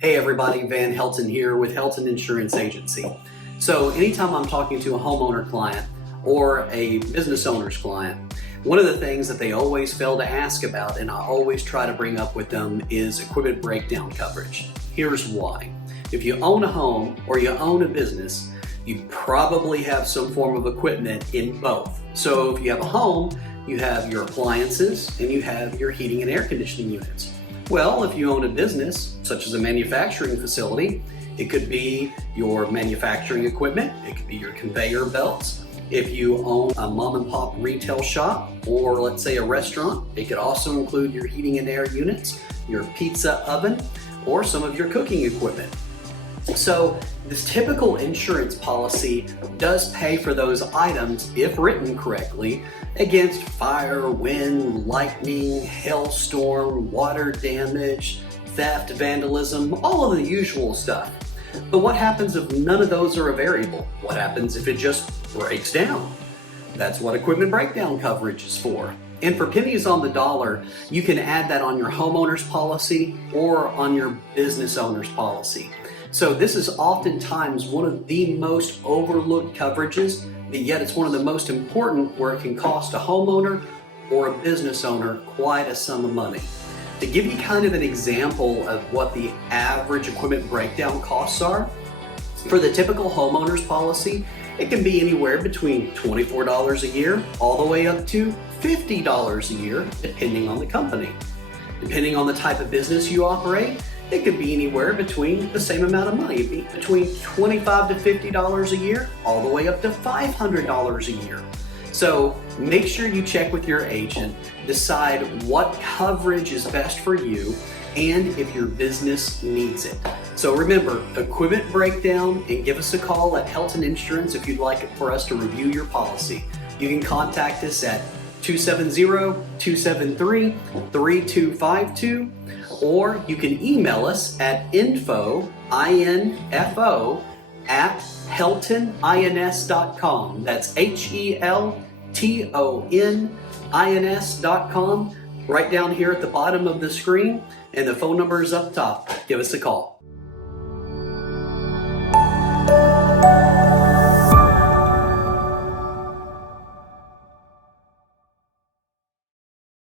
Hey everybody, Helton here with Helton Insurance Agency. So anytime I'm talking to a homeowner client or a business owner's client, one of the things that they always fail to ask about, and I always try to bring up with them, is equipment breakdown coverage. Here's why. If you own a home or you own a business, you probably have some form of equipment in both. So if you have a home, you have your appliances and you have your heating and air conditioning units. Well, if you own a business, such as a manufacturing facility, it could be your manufacturing equipment, it could be your conveyor belts. If you own a mom and pop retail shop, or let's say a restaurant, it could also include your heating and air units, your pizza oven, or some of your cooking equipment. So this typical insurance policy does pay for those items, if written correctly, against fire, wind, lightning, hailstorm, water damage, theft, vandalism, all of the usual stuff. But what happens if none of those are a variable? What happens if it just breaks down? That's what equipment breakdown coverage is for. And for pennies on the dollar, you can add that on your homeowner's policy or on your business owner's policy. So this is oftentimes one of the most overlooked coverages, but yet it's one of the most important, where it can cost a homeowner or a business owner quite a sum of money. To give you kind of an example of what the average equipment breakdown costs are, for the typical homeowner's policy, it can be anywhere between $24 a year all the way up to $50 a year, depending on the company. Depending on the type of business you operate, it could be anywhere between the same amount of money. It'd be between $25 to $50 a year, all the way up to $500 a year. So make sure you check with your agent, decide what coverage is best for you, and if your business needs it. So remember, equipment breakdown, and give us a call at Helton Insurance if you'd like for us to review your policy. You can contact us at 270-273-3252, or you can email us at info at heltonins.com. That's HELTONINS.com. Right down here at the bottom of the screen, and the phone number is up top. Give us a call.